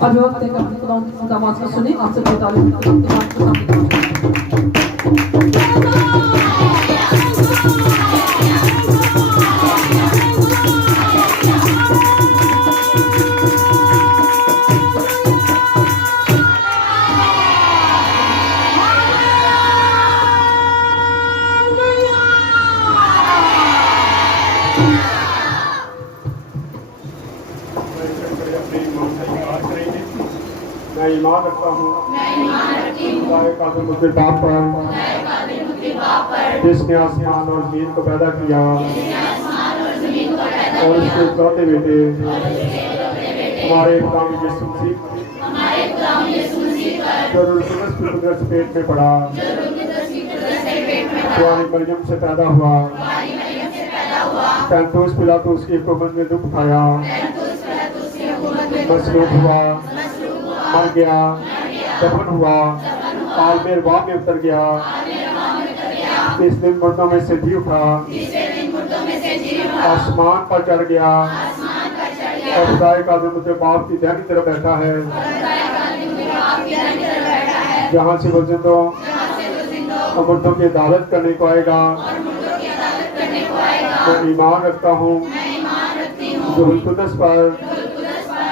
अभी वक्त है कि अपने खुदावंद की आवाज को सुने। आपसे तालीम मैं ईमान रखता हूँ खुदाए कादिर मुझे बाप पर जिसने आसमान और ज़मीन को पैदा किया और उसके इकलौते बेटे हमारे खुदावंद यीशु मसीह जो रूह कुद्दूस की कुदरत से पेट में पड़ा, कुआरी मरियम से पैदा हुआ, पैंतुस पिलातुस की हुकूमत में दुख उठाया, मसलूब हुआ, मर गया, दफन हुआ, आलमे अरवाह में उतर गया, इस दिन मुर्दों में से जी उठा, आसमान पर चढ़ गया और खुदाए कादिर मुझे बाप की दाहिनी तरफ बैठा है, जहाँ से वो जिंदों और मुर्दों की अदालत करने को आएगा। मैं ईमान रखता हूँ जो रूह कुद्दूस पर,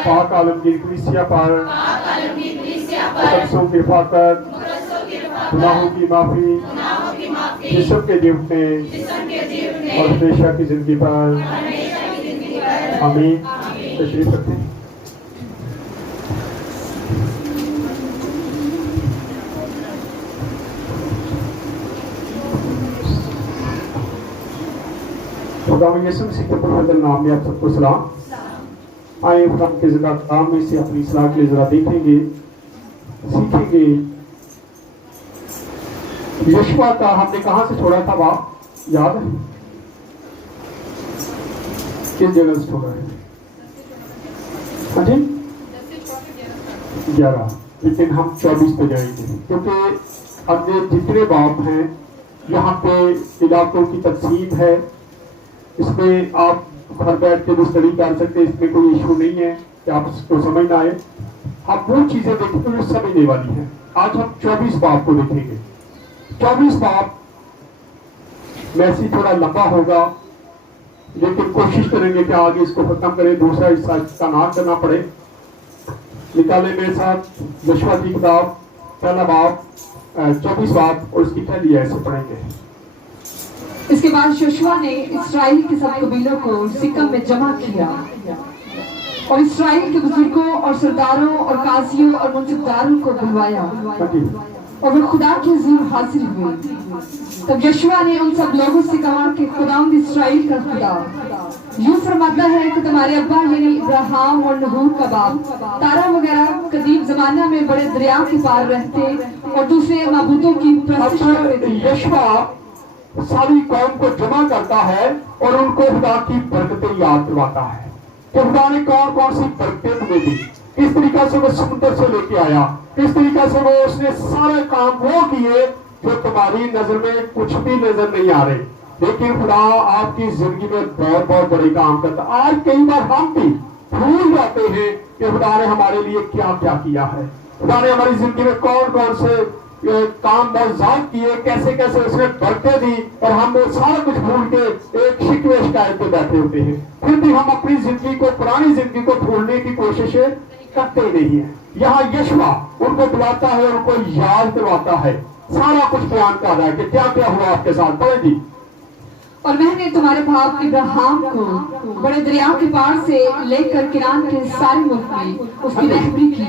पाक आलमगीर कलीसिया पर, मुकद्दसों की हिफाजत, गुनाहों की माफी, जिस्म के जी उठने और हमेशा की जिंदगी पर। आमीन। तशरीफ रखें। खुदावंद यीशु मसीह के पवित्र नाम में आप सबको सलाम। आइए खुदा के ज़िंदा कलाम में से अपनी इस्लाह के लिए जरा देखेंगे, सीखेंगे। यशवा का हमने कहाँ से छोड़ा था बाप, याद है? किस जगह से छोड़ा है? हाँ जी 11, लेकिन हम 24 पे जाएंगे क्योंकि अन्य जितने बाप हैं यहाँ पे इलाकों की तकसीम है, इसमें आप घर बैठ के भी स्टडी कर सकते हैं, इसमें कोई इशू नहीं है कि आप उसको समझ ना आए। आप वो चीजें देखेंगे जो समझने वाली हैं। आज हम 24 बाप को देखेंगे। 24 बाप मैसी थोड़ा लंबा होगा, लेकिन कोशिश करेंगे कि आगे इसको खत्म करें, दूसरा हिस्सा इसका ना करना पड़े। निकाले मेरे साथ यशवा की किताब, पहला बाप 24 बाप और उसकी पहली ऐसे पढ़ेंगे। इसके बाद योशुआ ने इस्राएल के सब कबीलों को सिकम में जमा किया और इस्राएल के बुजुर्गों और सरदारों और काजियों और मुंसबदारों को बुलवाया और वे खुदा के हुजूर हाजिर हुए। तब यशुआ ने उन सब लोगों से कहा कि खुदावंद इस्राएल का खुदा यूं फरमाता है कि तुम्हारे अब्बा यानी इब्राहिम और नहूर का बाप तारा वगैरह कदीम जमाना में बड़े दरिया के पार रहते और दूसरे माबूदों की परस्तिश करते थे। यशवा सारी कौम को जमा करता है और उनको खुदा की बरकतें याद दिलाता है कि खुदा ने कौन कौन सी बरकतें तुम्हें दी, किस तरीका से वो समुद्र से लेके आया, किस तरीका से वो उसने सारे काम वो किए जो तुम्हारी नजर में कुछ भी नजर नहीं आ रहे, लेकिन खुदा आपकी जिंदगी में बहुत बहुत बड़े काम करता। आज कई बार हम भी भूल जाते हैं कि खुदा ने हमारे लिए क्या क्या किया है, खुदा ने हमारी जिंदगी में कौन कौन से काम मौजूद किए, कैसे कैसे उसने बरकतें दी, और हम वो सारा कुछ भूल के एक शिकवे शिकायत पे बैठे होते हैं। फिर भी हम अपनी जिंदगी को, पुरानी जिंदगी को भूलने की कोशिश करते नहीं है। यहाँ यशवा उनको बुलाता है, उनको याद दिलवाता है, सारा कुछ बयान कर रहा है कि क्या क्या हुआ आपके साथ। बोले जी। और मैंने तुम्हारे बाप इब्राहिम को बड़े दरिया के पार से लेकर किनान के सारे मुल्क में उसकी रहबरी की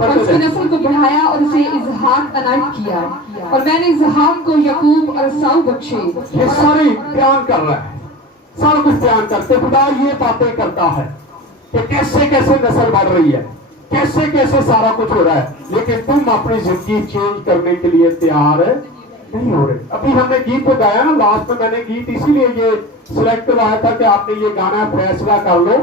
और उसकी नस्ल को बढ़ाया और उसे इजहाक अनायत किया और मैंने इजहाक को यकूब और एसाऊ बख्शे। ये सारे बयान कर रहा है, सारा कुछ बयान करते खुदा ये बातें करता है कि कैसे कैसे नस्ल बढ़ रही है, कैसे कैसे सारा कुछ हो रहा है, लेकिन तुम अपनी जिंदगी चेंज करने के लिए तैयार नहीं हो रहे। अभी हमने गीत तो गाया ना, लास्ट में मैंने गीत इसीलिए ये सिलेक्ट करवाया था कि आपने ये गाना फैसला कर लो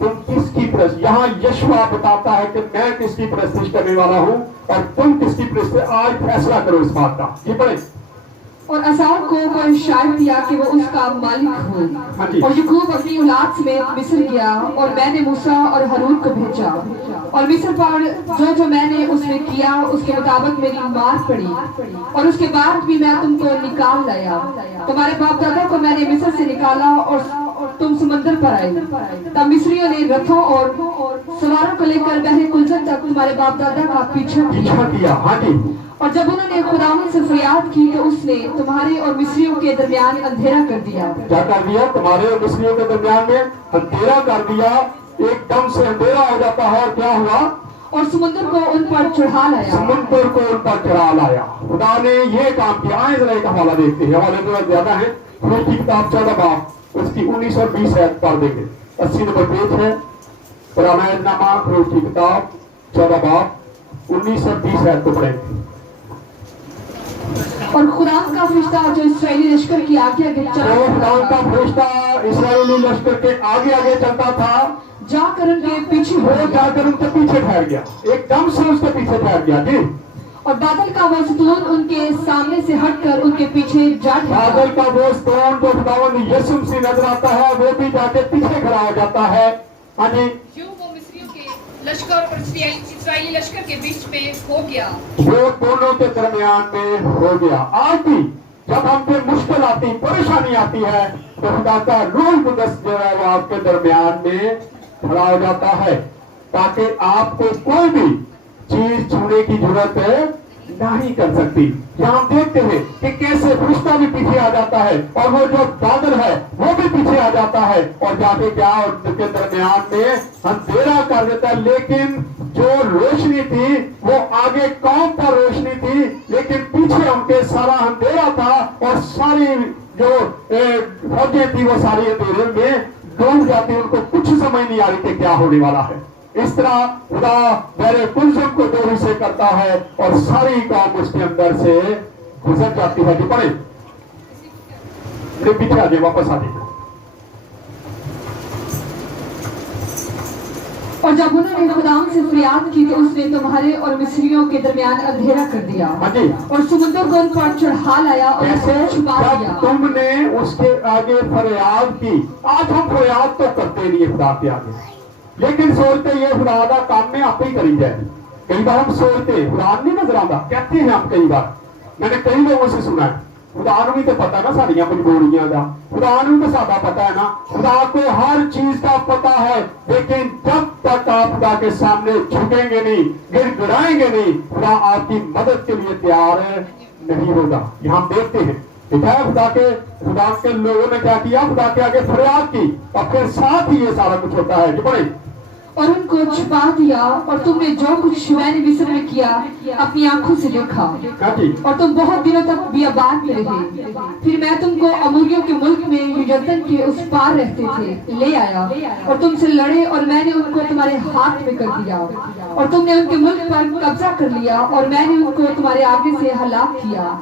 तुम किसकी प्रस्त। यहाँ यशवा बताता है कि मैं किसकी प्रस्तिश करने वाला हूँ और तुम किसकी प्रस्तिश। आज फैसला करो इस बात का। जी पढ़े। और असाव को कोई शायर दिया कि वो उसका मालिक हो। हाँ जी। और याकूब अपनी औलाद समेत मिस्र गया और मैंने मूसा और हारून को भेजा और मिस्र पर जो मैंने उसमें किया उसके मुताबिक मेरी मार पड़ी और उसके बाद भी मैं तुमको निकाल लाया। तुम्हारे बाप दादा को मैंने मिस्र से निकाला और तुम समंदर पर आए। तब मिस्रियों ने रथों और सवारों को लेकर बहरे कुलजन तक तुम्हारे बाप दादा का पीछा किया। हाँ जी। और जब उन्होंने खुदावंद से फरियाद की तो उसने तुम्हारे और मिस्रियों के दरमियान अंधेरा कर दिया। क्या कर दिया? तुम्हारे और मिस्रियों के दरमियान में अंधेरा कर दिया। एकदम से अंधेरा हो जाता है और क्या हुआ? और समुद्र को उन पर चढ़ा लाया। समुद्र को उन पर चढ़ा लाया। खुदा ने ये काम किया। आए जरा एक हवाला देखते हैं, हवाले थोड़ा ज्यादा है। फिर की किताब 14 बाब उसकी 19 और 20 आयत पढ़ देंगे। 80 नंबर पेज है पुराना ऐतनामा फिर की किताब 14 बाब 19 और 20 आयत को पढ़ेंगे। और खुदा का फरिश्ता जो इस्राएली लश्कर की आगे आगे खुदा का फरिश्ता इस्राएली लश्कर के आगे आगे चलता था, जाकर उनके पीछे वो जाकर उनके पीछे ठहर गया। एकदम से उसके पीछे ठहर गया जी। और बादल का वो स्तून उनके सामने से हटकर उनके पीछे जा ठहरा। बादल का वो स्तून जो खुदावंद यीशु मसीह नजर आता है वो भी जाके पीछे खड़ा हो जाता है। हाँ जी। जो वो मिस्रियों के लश्कर और इस्राएली लश्कर के बीच में हो गया, वो दोनों के दरमियान में हो गया। आज भी जब हम पे मुश्किल आती, परेशानी आती है तो खुदा का रूह कुदस जो है वो आपके दरमियान में खड़ा हो जाता है ताकि आपको कोई भी चीज छूने की जरूरत नहीं कर सकती। यहाँ हम देखते हैं कि कैसे फरिश्ता भी पीछे आ जाता है और वो जो बादल है वो भी पीछे आ जाता है और जाके क्या उनके दरमियान में अंधेरा कर देता है। लेकिन जो रोशनी थी वो आगे कौम पर रोशनी थी, लेकिन पीछे उनके सारा अंधेरा था और सारी जो फौजें थी वो सारी अंधेरे में डूब जाती। उनको कुछ समझ नहीं आ रही कि क्या होने वाला है। इस तरह खुदा मेरे कुलजम को दो हिस्से करता है और सारी कौम उसके अंदर से गुजर जाती है। पढ़े पीछे आ जाए, वापस आ जाए। और जब उन्होंने खुदाम से फरियाद की तो उसने तुम्हारे और मिस्रियों के दरमियान अंधेरा कर दिया और समुद्र को उन पर चढ़ा लाया और उसे छुपा दिया। तुमने उसके आगे फरियाद की। आज हम फरियाद तो करते नहीं खुदा के आगे, लेकिन सोचते ये खुदा का काम में आप ही करी जाए। कई बार हम सोचते खुदा नहीं नजर आता, कहते हैं हम कई बार। मैंने कई लोगों से सुना है खुदा भी तो पता ना साड़ियां मजबूरियां का, खुदा भी तो सादा पता है ना, खुदा को हर चीज का पता है। लेकिन जब तक आप खुदा के सामने झुकेंगे नहीं, गिड़गिड़ाएंगे नहीं, खुदा आपकी मदद के लिए तैयार नहीं होगा। यहाँ हम देखते हैं खुदा के लोगों ने क्या किया? खुदा के आगे फरियाद की और फिर साथ ही ये सारा कुछ होता है। जो बड़े और उनको छुपा दिया और तुमने जो कुछ मैंने मिस्र में किया अपनी आंखों से देखा और तुम बहुत दिनों तक बियाबान में रहे। फिर मैं तुमको अमूरियों के मुल्क में यरदन के उस पार रहते थे ले आया और तुमसे लड़े और मैंने उनको तुम्हारे हाथ में कर दिया और तुमने उनके मुल्क पर कब्जा कर लिया और मैंने उनको तुम्हारे आगे से हलाक किया।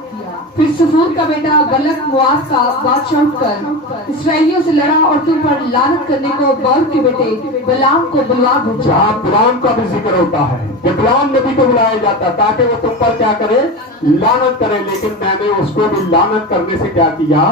फिर सफूर का बेटा बलक मुआब का बादशाह उठकर इसराइलियों से लड़ा और तुम पर लानत करने को बौर के बेटे बलाम को बुलवा भेजा। जहाँ बिलाम का भी जिक्र होता है कि बिलाम नबी को बुलाया जाता ताकि वो तुम पर क्या करे? लानत करे। लेकिन मैंने उसको भी लानत करने से क्या किया?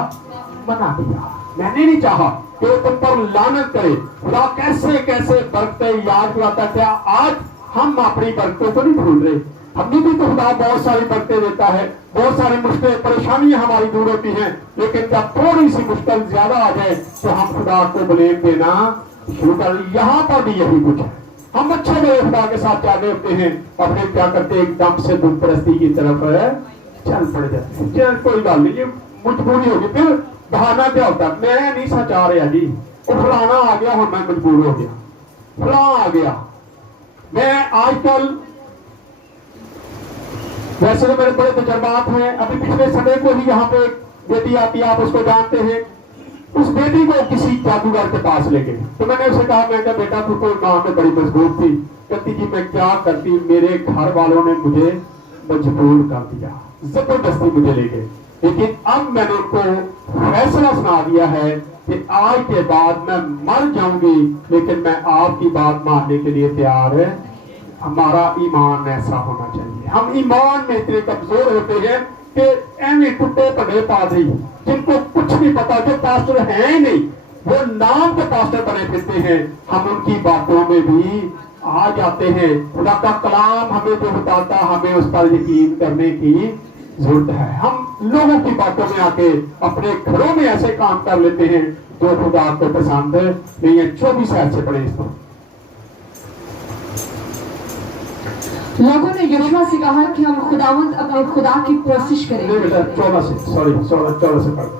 मना किया। मैंने नहीं चाहा कि वो तुम पर लानत करे। खुदा कैसे कैसे बरकते याद कराता। क्या आज हम अपनी बरकतों को नहीं भूल रहे? हमें भी तो खुदा बहुत सारी बरकतें देता है, बहुत सारी मुश्किलें परेशानियां हमारी दूर होती हैं, लेकिन जब थोड़ी सी मुश्किल ज्यादा आ जाए तो हम खुदा को ब्लेम देना शुरू कर। यहाँ पर भी यही कुछ है। हम अच्छे बड़े खुदा के साथ जाने होते हैं और फिर क्या करते हैं? एकदम से बुत परस्ती की तरफ चल पड़ जाते हैं। चल कोई बात नहीं, ये मजबूरी होगी। फिर बहाना क्या होता है? मैं नहीं सच आ रहा जी, वो फलाना आ गया और मैं मजबूर हो गया, फलाना आ गया। मैं आजकल वैसे तो मेरे बड़े तजर्बात हैं। अभी पिछले समय को ही यहाँ पे बेटी आती है, आप उसको जानते हैं। उस बेटी को किसी जादूगर के पास ले गए तो मैंने उसे कहा, मैं कहा बेटा तू तो गाँव में बड़ी मजबूत थी। कहती जी मैं क्या करती, मेरे घर वालों ने मुझे मजबूर कर दिया, जबरदस्ती मुझे ले गए। लेकिन अब मैंने उनको फैसला सुना दिया है कि आज के बाद मैं मर जाऊंगी लेकिन मैं आपकी बात मानने के लिए तैयार है। हमारा ईमान ऐसा होना चाहिए। हम ईमान में इतने कमजोर होते हैं कि ऐसे टुटे पड़े पादरी जिनको कुछ नहीं पता, जो पास्टर हैं ही नहीं, वो नाम के पास्टर बने फिरते हैं, हम उनकी बातों में भी आ जाते हैं। खुदा का कलाम हमें जो बताता, हमें उस पर यकीन करने की जरूरत है। हम लोगों की बातों में आके अपने घरों में ऐसे काम कर लेते हैं जो खुदा को पसंद नहीं है। 24 आयत से पढ़े इसको। लोगों ने यहोवा से कहा कि हम खुदावंद अपने खुदा की परस्तिश नहीं करें। बेटा 14 से, सॉरी 14 से पढ़।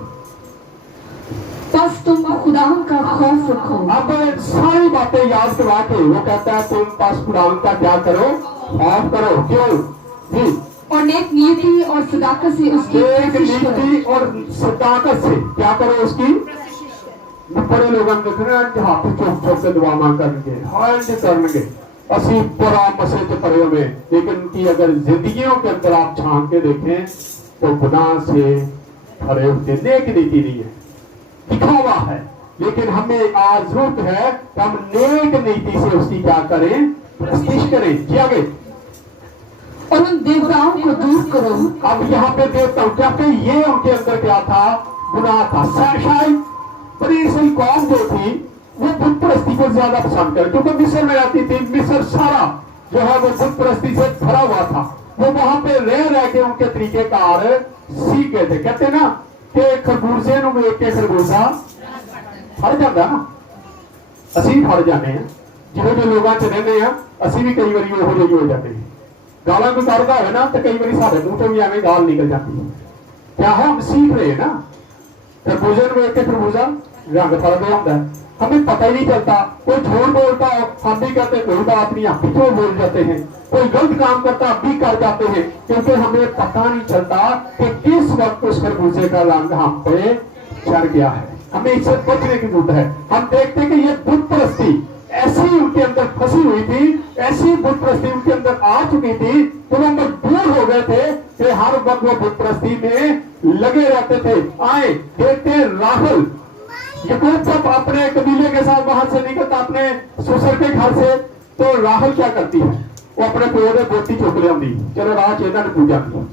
बस तुम खुदावंद का खौफ रखो। अब सारी बातें याद करवा के वो कहता है तुम बस खुदावंद का क्या करो, खौफ करो। क्यों जी? और नेक नीति और सदाकत से उसकी एक परस्तिश करो। नीति और सदाकत से क्या करो उसकी। बड़े लोग हाथ चौक चौक के दुआ मांग करनगे, हाय जी करनगे, असी बड़ा मसले च पड़े हुए, लेकिन उनकी अगर जिंदगियों के अंदर आप झांक के देखें तो गुनाह से भरे होते। नेक नीति नहीं है, दिखावा है, लेकिन हमें आज जरूरत है कि हम नेक नीति से उसकी क्या करें, प्रस्तिश करें। जी आगे। और उन देवताओं को दूर करो। अब यहाँ पे देवताओं, क्योंकि ये उनके अंदर क्या था, गुनाह था। शायद बड़ी सी कौम जो थी वो बुत परस्ती को ज्यादा पसंद करे, क्योंकि मिस्र में आती थी, मिस्र सारा जो है वो बुत परस्ती से भरा हुआ था। वो वहां पे रह के उनके तरीके कार सीख गए थे। कहते ना कि खरबूजे ਨੂੰ ਵੇਖ ਕੇ ਖਰਬੂਜ਼ਾ ਫੜ ਜਾਂਦਾ ਨਾ, ਅਸੀਂ ਫੜ ਜਾਂਦੇ ਹਾਂ। ਜਿਹੋ ਜਿਹੇ ਲੋਕਾਂ 'ਚ ਰਹਿੰਦੇ ਆ ਅਸੀਂ ਵੀ ਕਈ ਵਾਰੀ ਉਹੋ ਜਿਹੇ ਹੋ ਜਾਂਦੇ ਹਾਂ। ਗਾਲਾਂ ਕੋਈ ਕੱਢਦਾ ਹੋਵੇ ਨਾ ਤੇ ਕਈ ਵਾਰੀ ਸਾਡੇ ਮੂੰਹ ਤੋਂ ਵੀ ਐਵੇਂ ਗਾਲ ਨਿਕਲ ਜਾਂਦੀ ਹੈ। क्या है, हम सीख रहे हैं ना। खरबूजे ਨੂੰ ਵੇਖ ਕੇ ਖਰਬੂਜ਼ਾ रंग फड़ता होता है, हमें पता ही नहीं चलता। कोई झूठ बोलता है हम भी कहते कोई बात नहीं, आप भी क्यों बोल जाते हैं। कोई गलत काम करता आप भी कर जाते हैं, क्योंकि हमें पता नहीं चलता कि किस वक्त उस खरबूजे का रंग हम पे चढ़ गया है। हमें इससे बचने की जरूरत है। हम देखते कि ये बुत परस्ती ऐसी उनके अंदर फंसी हुई थी, ऐसी बुत परस्ती उनके अंदर आ चुकी थी तो वो मजबूर हो गए थे कि हर वक्त वो बुत परस्ती में लगे रहते थे। आए देखते राहुल याकूब जब अपने कबीले के साथ वहां से निकलता अपने ससुर के घर से, तो राहुल क्या करती है, वो अपने प्यो ने बोटी चुक लिया, चलो राह चेतना ने पूजा की।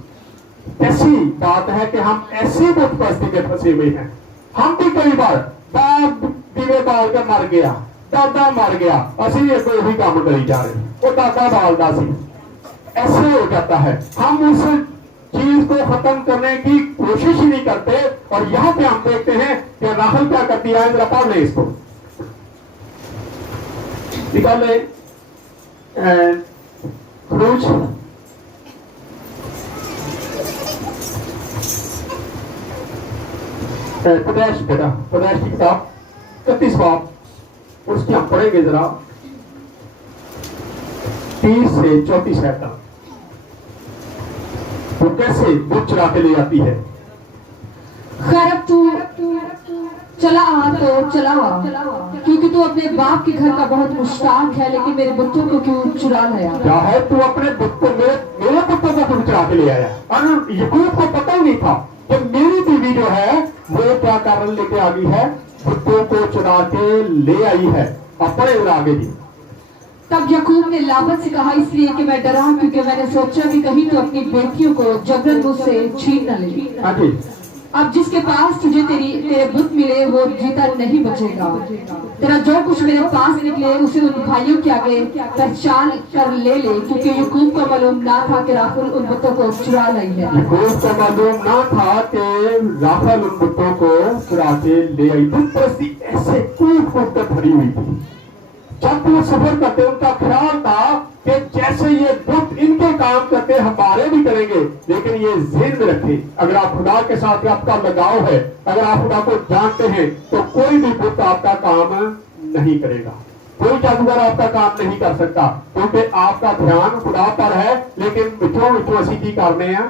ऐसी बात है कि हम ऐसी बुत परस्ती में फंसे हुए हैं। हम भी कई बार बाप दीवे बाल के मर गया, दादा मर गया, असी भी वही काम करी जा रहे, वो दादा बालदा सी, ऐसे हो जाता है। हम उस चीज को खत्म करने की कोशिश ही नहीं करते। और यहाँ पे हम देखते हैं कि राहुल क्या करती है, जरा पढ़ ले इसको, निकाल ले खरूज प्रदेश बेटा, प्रदेश की किताब 31 बाब, उसकी हम पढ़ेंगे जरा 30 से 34 है तक। वो कैसे बुत चुरा के ले आती है। खैर अब तू चला आ तो चला आ, क्योंकि तू अपने बाप के घर का बहुत मुश्ताक है, लेकिन मेरे बुतों को क्यों चुरा लाया। क्या है, तू अपने बुत को मेरे बुतों को तुम चुरा के ले आया। और याकूब को पता ही नहीं था कि मेरी बीवी जो है वो क्या कारण लेके आ गई है, बुतों को चुरा के ले आई है। अब पढ़े आगे जी। तब याकूब ने लाबन से कहा, इसलिए कि मैं डरा, क्योंकि मैंने सोचा कि कहीं तो अपनी बेटियों को जबरन मुझसे छीन न ले। हाँ जी। अब जिसके पास तुझे तेरे बुत मिले वो जीता नहीं बचेगा। तेरा जो कुछ मेरे पास निकले उसे उन भाइयों के आगे पहचान कर ले, क्योंकि याकूब को मालूम ना था कि राहुल उन बुतों को चुरा लाई है। याकूब को मालूम ना था कि राहुल उन बुतों को चुरा के ले आई। बुत परस्ती ऐसे कूट कूट कर भरी हुई थी। जब वो सफर करते उनका ख्याल था कि जैसे ये बुत इनके काम करते हमारे भी करेंगे, लेकिन ये ज़हन में रखें, अगर आप खुदा के साथ आपका लगाव है, अगर आप खुदा को जानते हैं, तो कोई भी बुत आपका काम नहीं करेगा, कोई जादूगर आपका काम नहीं कर सकता, क्योंकि आपका ध्यान खुदा पर है। लेकिन मिठों मिठों असी की करने हैं,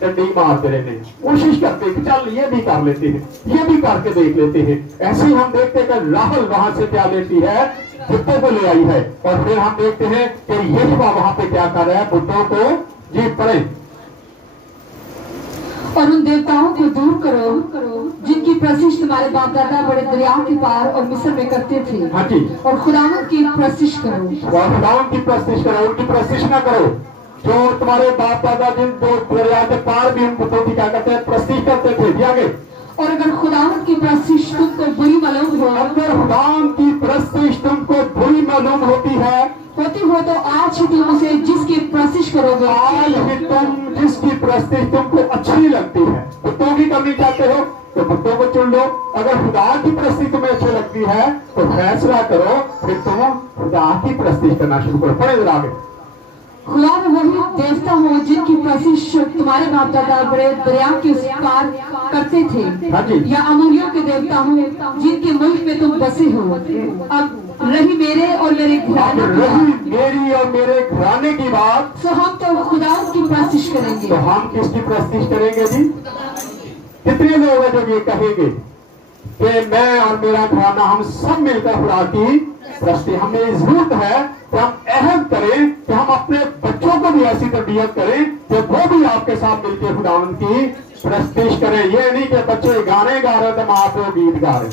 डंडी मारते रहते हैं, कोशिश करते हैं कि चल ये भी कर लेते हैं, ये भी करके देख लेते हैं। ऐसे ही हम देखते हैं कि राहुल वहां से क्या लेती है, बुतों को ले आई है। और फिर हम देखते हैं कि यहोवा वहां पे क्या कर रहा है, बुतों को जी पड़े। और उन देवताओं को दूर करो जिनकी प्रस्तिश तुम्हारे बाप दादा बड़े दरिया के पार और मिस्र में करते थे। हाँ जी। और खुदावंद की प्रस्तिश करो। और खुदावंद की प्रस्तिश करो, उनकी प्रस्तिश ना करो। जो तुम्हारे बाप दादा जिन जो दरिया के पार भी उन बुतों की क्या करते हैं, प्रस्तिश करते थे। जी आगे। और अगर खुदावंद की प्रस्तिश तुमको बुरी मालूम हो अगर खुदावंद की प्रस्तिश तुमको बुरी मालूम होती हो तो आज ही तुम उसे जिसकी प्रस्तिश करोगे, आज ही तुम जिसकी प्रस्तिश तुमको अच्छी लगती है, बुतों की करनी चाहते हो तो बुतों को चुन लो। अगर खुदा की प्रस्तिश तुम्हें अच्छी लगती है तो फैसला करो, फिर तुम खुदा की प्रस्तिश करना शुरू करो। पढ़े जरा आगे। खुदा में वही देवता हो जिनकी प्रस्तिश तुम्हारे बाप दादा बड़े दरिया के उस पार करते हाँ जी। थे, या अमूरियों के देवता हो जिनके मुल्क में तुम बसे हो। अब रही मेरे और मेरे घराने की रही बात, मेरी और मेरे घराने की बात, तो हम तो खुदा की प्रस्तिश तो करेंगे। हम किसकी प्रस्तिश करेंगे जी? कितने लोग हैं जो ये कहेंगे कि मैं और मेरा घराना हम सब मिलकर खुदा की प्रस्तिश, हमें जरूरत है कि हम अहद करें कि हम अपने बच्चों को भी ऐसी तरबियत करें कि वो भी आपके साथ मिलकर खुदावंद की प्रस्तिश करें। ये नहीं कि बच्चे गाने गा रहे तो आप वो गीत गा रहे,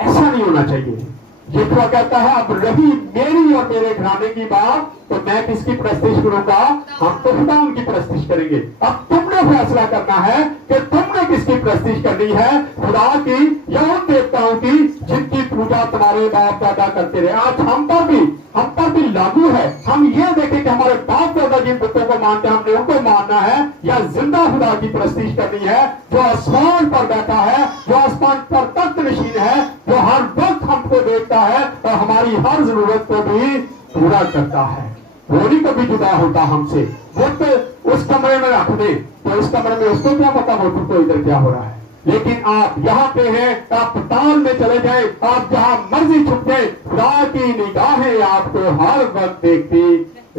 ऐसा नहीं होना चाहिए। यहोवा कहता है अब रही मेरी और मेरे घराने की बात, तो मैं किसकी प्रस्तिश करूंगा? हम तो खुदावंद की प्रस्तिश करेंगे। अब तुमने फैसला करना है कि तुमने किसकी प्रस्तिश करनी है, खुदा की या उन देवताओं की जिनकी पूजा तुम्हारे बाप दादा करते रहे। आज हम पर भी लागू है। हम ये देखें कि हमारे बाप दादा जिन बुतों को मानते हैं हमने उनको मानना है, या जिंदा खुदा की प्रस्तिश करनी है जो आसमान पर बैठा है, जो आसमान पर तख्त नशीन है, जो हर वक्त हमको देखता है और हमारी हर जरूरत को भी पूरा करता है। वो नहीं कभी जुदा होता हमसे। वो तो उस कमरे में रख दे तो इस कमरे में उसको क्या पता हो तुमको इधर क्या हो रहा है। लेकिन आप यहाँ पे हैं, आप ताल में चले जाए, आप जहाँ मर्जी छुप जाए, खुदा की निगाहें आपको हर वक्त देखती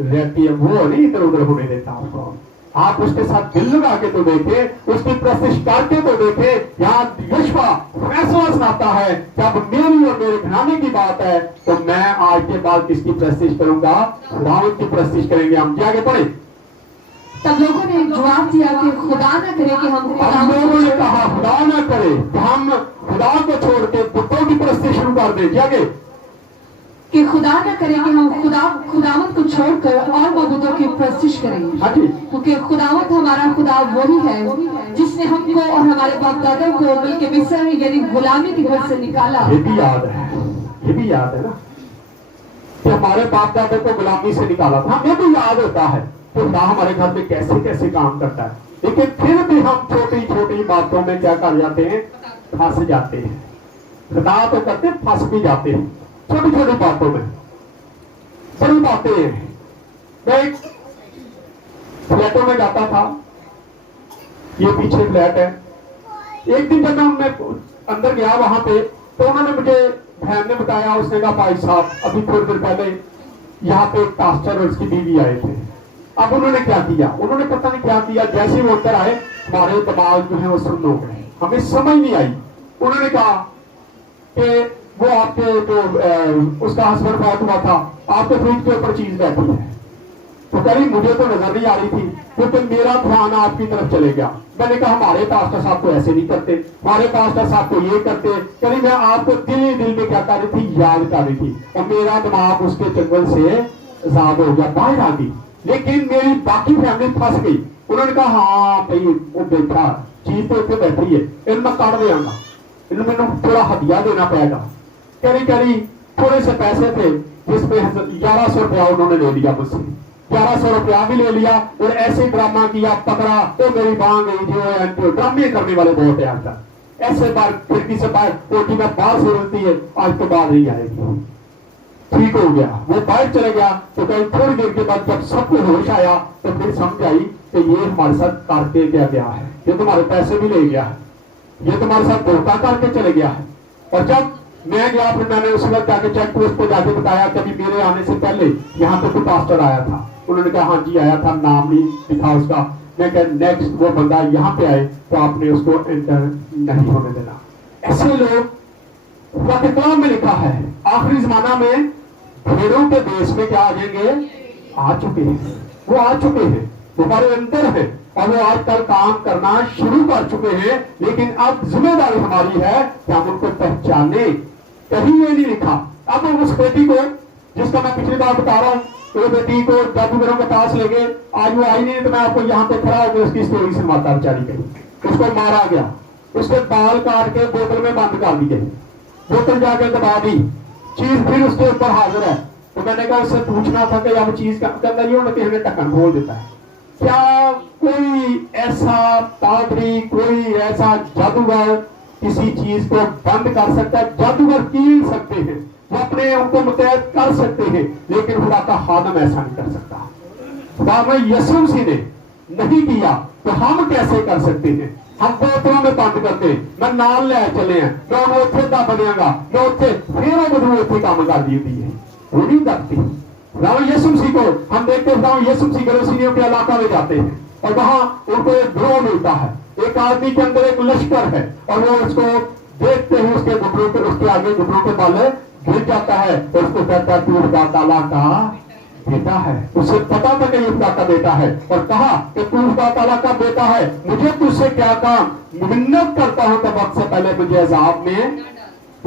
रहती है। वो नहीं इधर उधर होने देता आपको। आप उसके साथ दिल लगा के तो देखे, उसकी प्रस्तिश करके तो देखे। यहाँ यहोवा फैसला सुनाता है कि अब मेरी और मेरे घराने की बात है तो मैं आज के बाद किसकी प्रस्तिश करूंगा? खुदावंद की प्रस्तिश करेंगे। हम आगे पढ़े। तब लोगों ने जवाब दिया कि खुदा न करे कि हम अब लोगों ने कहा खुदा न करे कि हम खुदा को छोड़ के बुतों की प्रस्तिश शुरू कर दें। आगे कि खुदा न करे कि हम खुदावंद को छोड़कर और मबूदों की प्रस्तिश करेंगे। हाँ जी। क्योंकि खुदावंद हमारा खुदा वही है जिसने हमको और हमारे बाप दादा को मिलके मिस्र यानी गुलामी के घर से निकाला। ये भी याद है ना कि हमारे बाप दादा को गुलामी से निकाला था। हमें भी याद होता है कि खुदा हमारे घर में कैसे कैसे काम करता है, लेकिन फिर भी हम छोटी छोटी बातों में क्या कर जाते हैं? फंस जाते हैं। खुदा तो करते फंस भी जाते हैं छोटी छोटी बातों में। बड़ी बातें मैं एक फ्लैटों में जाता था, ये पीछे फ्लैट है। एक दिन जब मैं उनमें अंदर गया वहां पे, तो उन्होंने मुझे बहन ने बताया, उसने कहा भाई साहब अभी थोड़ी देर पहले यहाँ पे एक पास्टर और उसकी बीवी आए थे। अब उन्होंने क्या किया, उन्होंने पता नहीं क्या किया, जैसे वो ऊपर आए हमारे दिमाग जो है वो सुन्न हो गए, हमें समझ नहीं आई। उन्होंने कहा कि वो आपके जो उसका हस्बैंड फौत हुआ था, आपके फ्रिज के ऊपर चीज बैठी है। तो कह रही मुझे तो नजर नहीं आ रही थी क्योंकि मेरा ध्यान आपकी तरफ चले गया। मैंने कहा हमारे पास्टर साहब को ऐसे नहीं करते, हमारे पास्टर साहब को ये करते। कह रही मैं आपको दिल में क्या कर रही थी, याद कर रही थी, और मेरा दिमाग उसके जंगल से आजाद हो गया, बाहर आ गई। लेकिन मेरी बाकी फैमिली फंस गई। उन्होंने कहा हाँ भाई वो बैठा चीज तो उत्ते बैठी है, इन मैं काट देंगा, इन मैंने थोड़ा हदिया देना पड़ेगा। करी थोड़े से पैसे थे जिसमें 1100 रुपया उन्होंने ले लिया मुझसे, 1100 रुपया भी ले लिया और ऐसे ड्रामा किया, पकड़ा तो मेरी मां गई। जो ड्रामे करने वाले बहुत है आजकल, ऐसे बार खिड़की से बाहर कोठी में बाहर से रोती है, आज तो बाहर नहीं आएगी। ठीक हो गया, वो बाहर चले गया। तो कहीं थोड़ी देर के बाद जब सबको होश आया तो फिर समझ आई कि ये हमारे साथ करके क्या गया है, ये तुम्हारे पैसे भी ले गया है, ये तुम्हारे साथ धोखा करके चले गया है। और जब मैं गया फिर मैंने उस वक्त जाके चेक पोस्ट पे जाके बताया कभी मेरे आने से पहले यहाँ पे कोई पास्टर आया था। उन्होंने कहा हाँ जी आया था, नाम नहीं लिखा उसका। मैं कहा नेक्स्ट वो बंदा यहाँ पे आए तो आपने उसको एंटर नहीं होने देना। ऐसे लोग कलाम में लिखा है आखिरी जमाना में भेड़ों के देश में क्या आ जाएंगे, आ चुके हैं, वो आ चुके हैं, हमारे अंदर है और वो आजकल काम करना शुरू कर चुके हैं। लेकिन अब जिम्मेदारी हमारी है कि हम उनको पहचाने। कहीं ये नहीं लिखा। अब उस बेटी को जिसका मैं पिछली बार बता रहा हूँ वो बेटी को जादूगरों के पास ले गए, आज वो आई नहीं तो मैं आपको यहाँ पे खड़ा होकर उसकी स्टोरी सुनाता बेचारी गई। उसको मारा गया, उसके बाल काट के बोतल में बंद कर दी गई, बोतल जाके दबा दी, चीज फिर उसके ऊपर हाजिर है। तो मैंने कहा उससे पूछना था कि अब चीज का अंदर ये किसी ने ढक्कन खोल देता है क्या? कोई ऐसा ताबरी, कोई ऐसा जादूगर किसी चीज को बंद कर सकता है? जादूगर कील सकते हैं, वो अपने उनको मुतहद कर सकते हैं, लेकिन खुदा का खादम ऐसा नहीं कर सकता। खुदा में यीशु मसीह ने नहीं किया तो हम कैसे कर सकते हैं? हम बोतलों में बंद करते, मैं नाल ले चले हैं, मैं उन्हें उत्थे दब देंगा, मैं उत्थे फिर वो बदलू उत्थे काम कर दी होती है, वो नहीं करती। राम यीशु मसीह को हम देखते हैं, राम यीशु मसीह गरसिनियों के इलाका में जाते हैं और वहां उनको एक गिरोह मिलता है, एक आदमी के अंदर एक लश्कर है और वो उसको देखते हैं, उसके घुटनों के, उसके आगे घुटनों के बल गिर जाता है और उसको कहता है तू खुदा ताला का बेटा है। उसे पता था कि ये खुदा का बेटा है और कहा कि तू खुदा ताला का बेटा है, मुझे तुझसे क्या काम, मिन्नत करता हूं तो वक्त से पहले मुझे अजाब में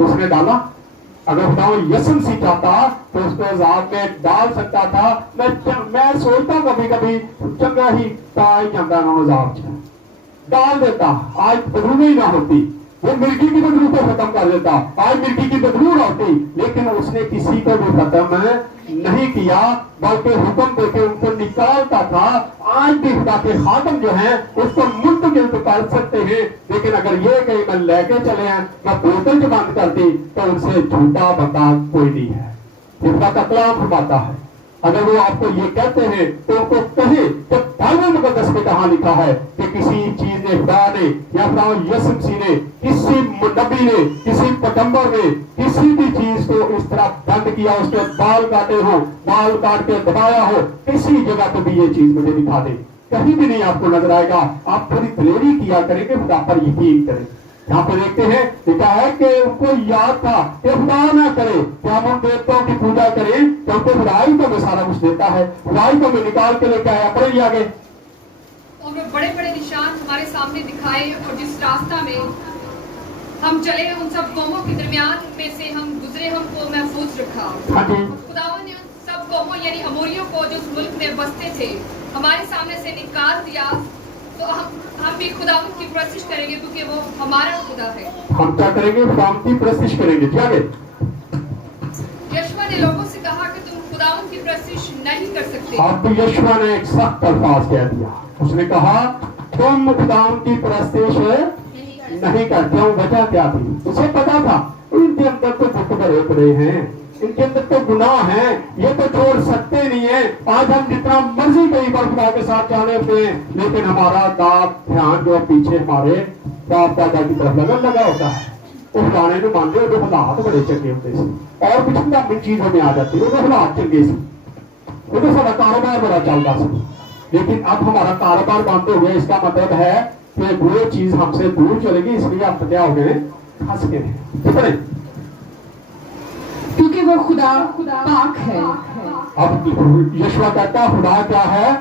उसने डाला। अगर खुदा यीशु मसीह चाहता तो उसको अजाब में डाल सकता था। मैं सोचता कभी कभी चंगा ही पाई जाता ना अजाब डाल देता, आज बदलू ही ना होती, वो मिर्गी की बदलू को खत्म कर देता, आज मिर्गी की बदलू ना होती, लेकिन उसने किसी को भी खत्म नहीं किया, बल्कि हुक्म देके उनको निकालता था। आज भी खुदा के खादम जो हैं उसको मुंतकिल तो कर सकते हैं, लेकिन अगर ये कहीं मैं लेके चले हैं, मैं बोतल जो बंद कर दी तो उनसे झूठा बंदा कोई नहीं है। खुदा का कलाम फरमाता है, अगर वो आपको ये कहते हैं तो उनको कहे कि बाइबल मुकद्दस में कहां लिखा है कि किसी चीज ने, खुदा ने या खुदा यीशु मसीह ने, किसी नबी ने, किसी पैगंबर ने किसी भी चीज को इस तरह बंद किया, उसके बाल काटे हो, बाल काट के दबाया हो, किसी जगह पे भी ये चीज मुझे दिखा दे, कहीं भी नहीं आपको नजर आएगा। आप थोड़ी दिलेरी किया करेंगे, खुदा पर यकीन करें। यहाँ पे देखते हैं लिखा है कि उनको याद था कि खुदा ना करे कि हम उन देवताओं की पूजा करें, क्योंकि खुदाई को में सारा कुछ देता है, खुदाई को में निकाल के लेके आया। पढ़े आगे, और वो बड़े बड़े निशान हमारे सामने दिखाए और जिस रास्ता में हम चले उन सब कौमों के दरमियान में से हम गुजरे, हमको महफूज रखा। हाँ जी, खुदावन ने उन सब कौमों यानी अमोरियों को जो उस मुल्क में बसते थे हमारे सामने से निकाल दिया। तो हम भी खुदावन की परस्तिश करेंगे क्योंकि वो हमारा खुदा है। हम क्या करेंगे? खुदावन की परस्तिश करेंगे। आगे यशवा ने लोगों से कहा कि तुम खुदावन की परस्तिश नहीं कर सकते। अब तो यशवा ने एक सख्त अल्फाज कह दिया, उसने कहा तुम खुदावन की परस्तिश नहीं करते हो। वजह क्या थी? उसे पता था इनके अंदर तो दुख भरे पड़े हैं, इनके अंदर तो गुनाह है, ये तो छोड़ सकते नहीं है। आज हम जितना मर्जी कई बार खुदा के साथ जाने होते हैं, लेकिन हमारा ध्यान जो पीछे हमारे बाप दादा की तरफ लगा होता है। वो फलाने को मानते हो, तो हालात बड़े चंगे होते थे और कुछ भी चीजों में आ जाती है, वो हालात चंगे से, वो तो सारा कारोबार बड़ा चलता था। लेकिन अब हमारा कारोबार बंद हो गया, इसका मतलब है कि वो चीज हमसे दूर चलेगी, इसलिए आप क्या हो गए? फंस गए हैं। कितने? क्योंकि वो खुदा पाक है। अब यशवा कहता खुदा क्या है?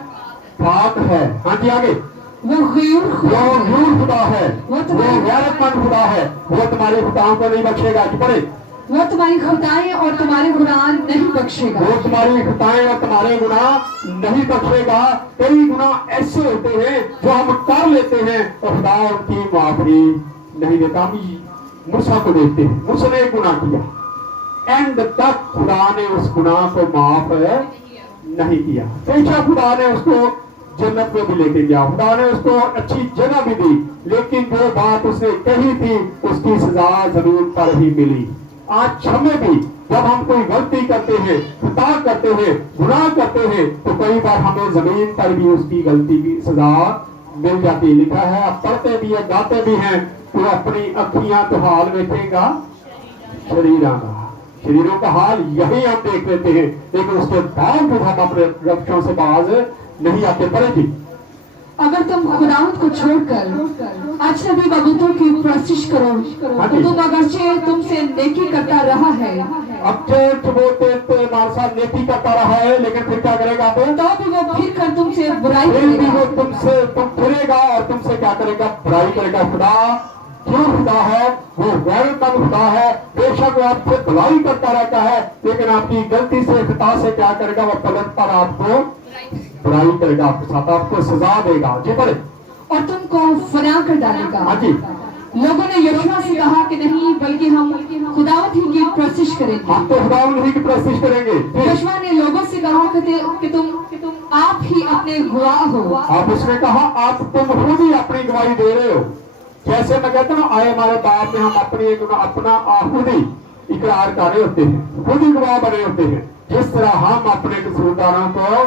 पाक है। हाँ जी, आगे, वो गैर खुदा है, वो गैरतमंद खुदा है, वो तुम्हारे खुदाओं को नहीं बख्शेगा। पढ़े, वो तुम्हारी खुदाएं और तुम्हारे गुनाह नहीं बख्शेगा। वो तुम्हारी खुदाएं और तुम्हारे गुनाह नहीं बख्शेगा। कई गुनाह ऐसे होते हैं जो हम कर लेते हैं और खुदा उनकी माफी नहीं देता। मूसा को देखते हैं, मूसा ने एक गुनाह किया, एंड तक खुदा ने उस गुनाह को माफ नहीं किया। बेशक खुदा ने उसको जन्नत में भी लेके गया, खुदा ने उसको अच्छी जगह भी दी, लेकिन जो बात उसने कही थी उसकी सजा जमीन पर ही मिली। आज हमें भी जब हम कोई गलती करते हैं, खता करते हैं, गुनाह करते हैं, तो कई बार हमें जमीन पर भी उसकी गलती की सजा मिल जाती है। लिखा है, आप पढ़ते भी है, गाते भी हैं, तो अपनी अखियां तो हाल देखेगा शरीरों का हाल यही हम देख लेते हैं, लेकिन उसके बावजूद हम अपने रक्षों से बाज नहीं आते। पड़ेगी, अगर तुम खुदावंत को छोड़कर अजनबी बगुतों की परस्तिश करो तो तुम अगरचे तुमसे नेकी करता रहा है। अब चर्च बोलते तो हमारे साथ नेकी करता रहा है, लेकिन फिर क्या करेगा? तो भी वो फिर कर तुमसे बुराई फिर भी करेगा। वो तुम फिरेगा और तुमसे क्या करेगा? बुराई करेगा। खुदा जो खुदा है वो गैरतमंद खुदा है। बेशक वो आपसे भलाई करता रहता है, लेकिन आपकी गलती से खता से क्या करेगा, वो पलट पर आपको बुराई करेगा, आपके साथ आपको सजा देगा। जी पढ़े। और तुमको फना कर डालेगा। हाँ जी, लोगों ने यहोशुआ से कहा कि नहीं, बल्कि हम खुदावंद ही की प्रशिश करेंगे। हम तो खुदावंद ही की प्रशिश करेंगे। यहोशुआ ने लोगों से कहा कि तुम आप ही अपने गवाह हो। आप उसने कहा आप तुम खुद ही अपनी गवाही दे रहे हो। जैसे मैं कहता हूँ आए हमारे बाप में हम अपना खुद ही इकरार कर रहे होते हैं, खुद ही गवाह बने होते हैं। जिस तरह हम अपने कसूरदारों को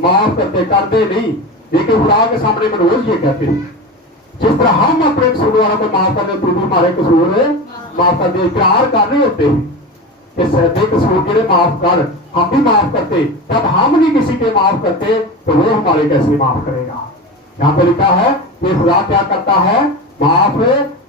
माफ करते नहीं, लेकिन खुदा के सामने में रोज ये कहते हैं, जिस तरह हम अपने कसूरदारों को माफ करते, तू भी हमारे कसूर माफ कर दे। इकरार कर रहे होते हैं कि सहदे कसूर जेड़े माफ कर, हम भी माफ करते। जब हम नहीं किसी के माफ करते तो वो हमारे कैसे माफ करेगा। यहाँ पे लिखा है कि खुदा क्या करता है, माफ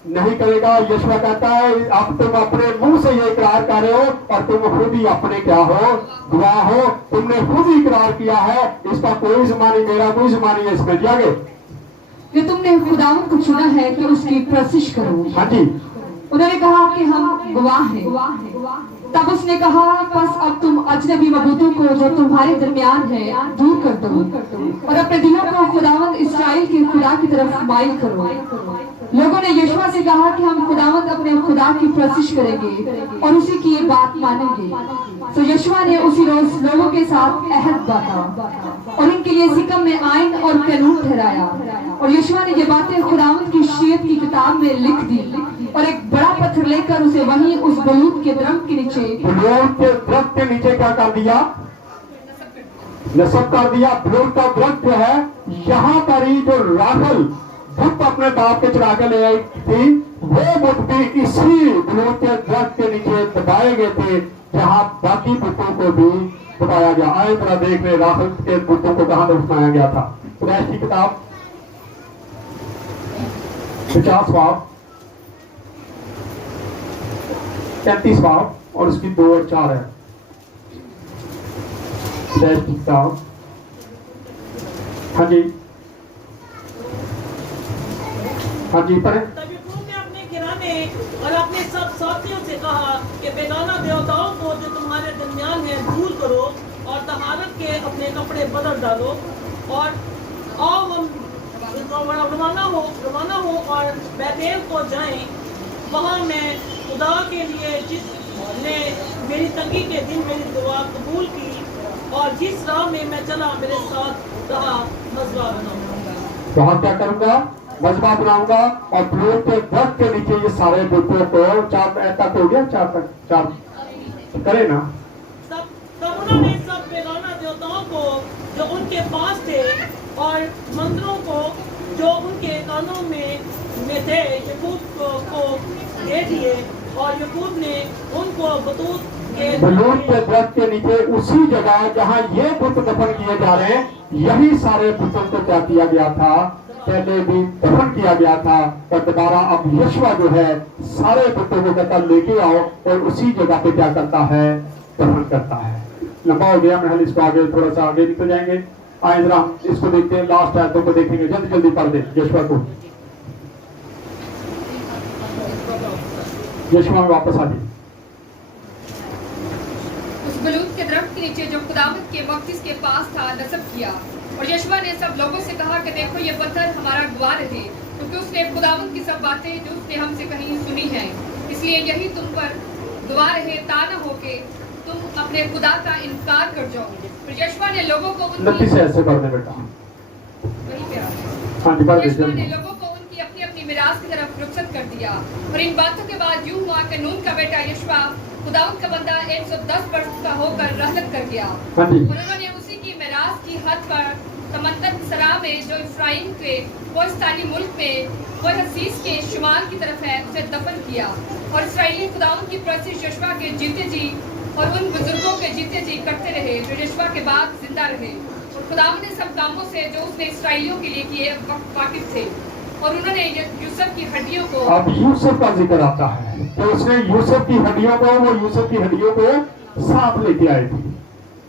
नहीं करेगा। यहोशुआ कहता है अब तुम अपने मुंह से ये इकरार कर रहे हो और तुम खुद ही अपने क्या हो, गवाह हो। तुमने खुद ही इकरार किया है, इसका कोई ज़िम्मा नहीं, मेरा कोई ज़िम्मा नहीं है इसमें। जी आगे। कि तुमने खुदावंद को चुना है कि उसकी प्रशिश करो। हाँ जी। उन्होंने कहा कि हम गवाह हैं। तब उसने कहा बस अब तुम अजनबी मबूतों को जो तुम्हारे दरमियान है दूर कर दो और अपने दिलों को खुदावंद इस्राएल के खुदा की तरफ माइल करो। लोगों ने यहोशुआ से कहा कि हम खुदावंद अपने खुदा की प्रशिश करेंगे और उसी की ये बात मानेंगे। तो यहोशुआ ने उसी रोज लोगों के साथ अहद बांधा और उनके लिए सिकम में आईन और कानून ठहराया। और यहोशुआ ने ये बातें खुदावंद की शरीयत की किताब में लिख दी और एक बड़ा पत्थर लेकर उसे वहीं उस बलूत के दरख्त के नीचे क्या कर दिया, नस्ब कर दिया। बलूत का दरख्त जो है, यहाँ पर ही जो राखल बुत अपने बाप के चढ़ा के ले आई थी, वो बुत भी इसी बलूत के दरख्त के नीचे दबाए गए थे, जहाँ बाकी बुतों को भी दबाया गया। आए तरह देख रहे राखल के बुतों को कहाँ दफनाया गया था। कुरैश की किताब 50 बाब 33 बाब और उसकी 2 और 4 है। कुरैश की किताब, हाँ जी, हाँ जी पढ़े। तब यकूब ने अपने घराने और अपने सब साथियों से कहा कि बेगाना देवताओं को जो तुम्हारे दरमियान है दूर करो और तहारत के अपने कपड़े बदल डालो और आओ हम रवाना हो और बैतेल को जाएं। वहाँ मैं खुदा के लिए जिसने मेरी तंगी के दिन मेरी दुआ कबूल की और जिस राह में मैं चला मेरे साथ रहा, मज़बा बनाऊंगा। वहाँ क्या करूंगा, मजबा बनाऊंगा और बलूत के दरख्त के नीचे ये सारे बुतों को 4 तक हो गया, 4 तक 4 करे ना। तब उन्होंने सब बेगाना देवताओं को जो उनके पास थे और मंदिरों को जो उनके कानों में थे यकूब को दे दिए और यकूब ने उनको बलूत के दरख्त के नीचे उसी जगह जहाँ ये बुत दफन किए जा रहे हैं, यही सारे बुतों को क्या किया गया था, पहले भी दफन किया गया था। और दोबारा अब यहोशुआ जो है सारे बुतों को कहता लेके आओ और उसी जगह पे क्या करता है, दफन करता है। लंबा हो गया, मैं इसको आगे थोड़ा सा आगे निकल जाएंगे। आए जरा इसको देखते हैं, लास्ट आयतों को देखेंगे, जल्दी जल्दी पढ़ दे यहोशुआ को। यहोशुआ में वापस आ जाए। उस बलूत के दरख्त के नीचे जो खुदावंद के मकदिस के पास था नस्ब किया। और यहोशुआ ने सब लोगों से कहा कि देखो ये पत्थर हमारा गवाह रहे, क्योंकि उसने खुदावंद की सब बातें जो उसने हमसे कही सुनी हैं, इसलिए यही तुम पर गवाह रहे, ता न हो के तुम अपने खुदा का इनकार कर जाओ। फिर यहोशुआ ने लोगों को नत्ती से ऐसे पढ़ने बेटा। हाँ जी, पढ़ यहोशुआ ने दीजिए। लोगों को उनकी अपनी अपनी मिरास की तरफ रुखसत कर दिया। और इन बातों के बाद यूं हुआ कि नून का बेटा यहोशुआ खुदावंद का बंदा 110 वर्ष का होकर रहलत कर गया। हाँ जी। और उन्होंने उसी की मिरास की हद पर समंदर सरा में जो इफ्राइम के कोहिस्तानी मुल्क में कोई हसीस के शुमाल की तरफ है उसे दफन किया। और इसराइली खुदावंद की प्रसिद्ध यहोशुआ के जीते जी और उन बुजुर्गों के जीते जी करते रहे जो यहोशुआ के बाद जिंदा रहे। और खुदावंद ने सब कामों से जो उसने इसराइलियों के लिए किए वाकिफ थे। और उन्होंने यूसुफ की हड्डियों को, अब यूसुफ का जिक्र आता है तो उसने यूसुफ की हड्डियों को साथ लेके आए थे।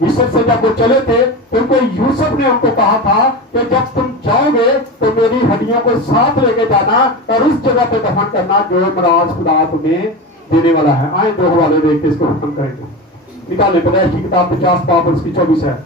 यूसुफ से जब वो चले थे तो यूसुफ ने उनको कहा था कि जब तुम जाओगे तो मेरी हड्डियों को साथ लेके जाना और उस जगह पे दफन करना जो मराज खुदा तुम्हें देने वाला है। आए दो हवाले देख के इसको खत्म करेंगे। निकाले पैदाइश की किताब 50 पाप और उसकी 24 है।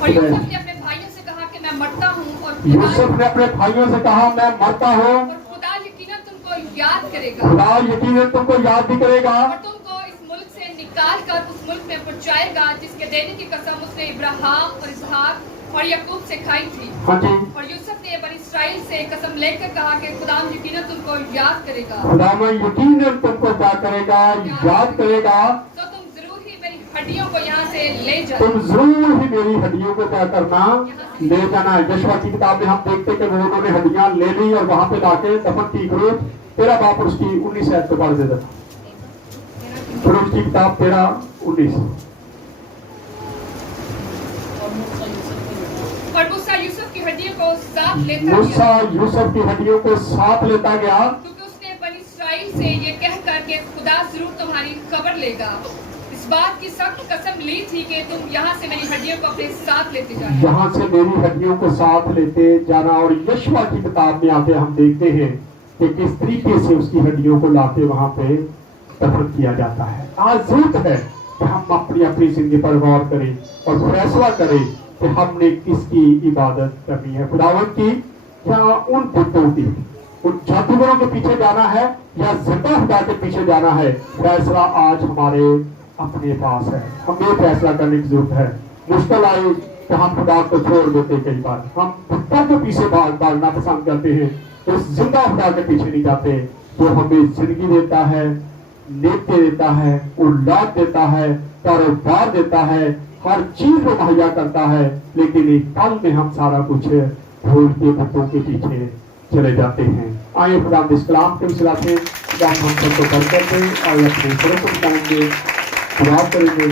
और यूसुफ ने अपने भाइयों से कहा कि मैं मरता हूँ और यूसुफ ने अपने भाइयों से कहा मैं मरता हूँ और खुदा यकीनन तुमको याद करेगा खुदा यकीनन तुमको याद भी करेगा और तुमको इस मुल्क से निकाल कर उस मुल्क में पहुंचाएगा जिसके देने की कसम उसने इब्राहिम और इसहाक और याकूब से खाई थी। हाँ जी, और यूसुफ ने बनी इस्राएल से कसम लेकर कहा कि खुदा यकीनन तुमको याद करेगा खुदा में यकीनन तुमको क्या करेगा, याद करेगा। तो तुम जरूर ही मेरी हड्डियों को यहाँ से ले जाओ। तुम जरूर ही मेरी हड्डियों को क्या करना, ले जाना है। यशवा की किताब में हम देखते कि वो उन्होंने हड्डियां ले ली और वहां पे लाके दफन की। खरूज 13 बाप उसकी 19 आयत को पढ़ देता। खरूज की किताब 13-19। और मूसा यूसुफ की हड्डियों को साथ लेता मूसा गया यूसुफ की हड्डियों को साथ लेता गया क्योंकि उसने बनी इस्राएल से ये कहकर के खुदा जरूर तुम्हारी खबर लेगा इस बात की सख्त कसम ली थी कि तुम यहाँ से मेरी हड्डियों को अपने साथ लेते जाना। यहाँ से मेरी हड्डियों को साथ लेते जाना। और यशवा की किताब में आते हम देखते हैं कि किस तरीके से उसकी हड्डियों को लाके वहां पे दफन किया जाता है। आज जरूरत है कि हम अपनी अपनी जिंदगी पर गौर करें और फैसला करें कि हमने किसकी इबादत करनी है, खुदावन की या उन बुतों की, उन जादूगरों के पीछे जाना है या जिंदा खुदा के पीछे जाना है। फैसला आज हमारे अपने पास है। हमें फैसला करने की जरूरत है। मुश्किल आए तो हम खुदा को छोड़ देते, कई बार हम खुदा के पीछे भागना पसंद करते हैं, तो उस जिंदा खुदा के पीछे नहीं जाते जो हमें जिंदगी देता है, नेते देता है, औलाद देता है, कारोबार देता है, हर चीज को मुहैया करता है। लेकिन एक पल में हम सारा कुछ भूल के बुतों के पीछे चले जाते हैं। आइए खुदा इस कलाम के विषय से हम सबको बरकत दें और अपने तरफ करेंगे, दुआ करेंगे।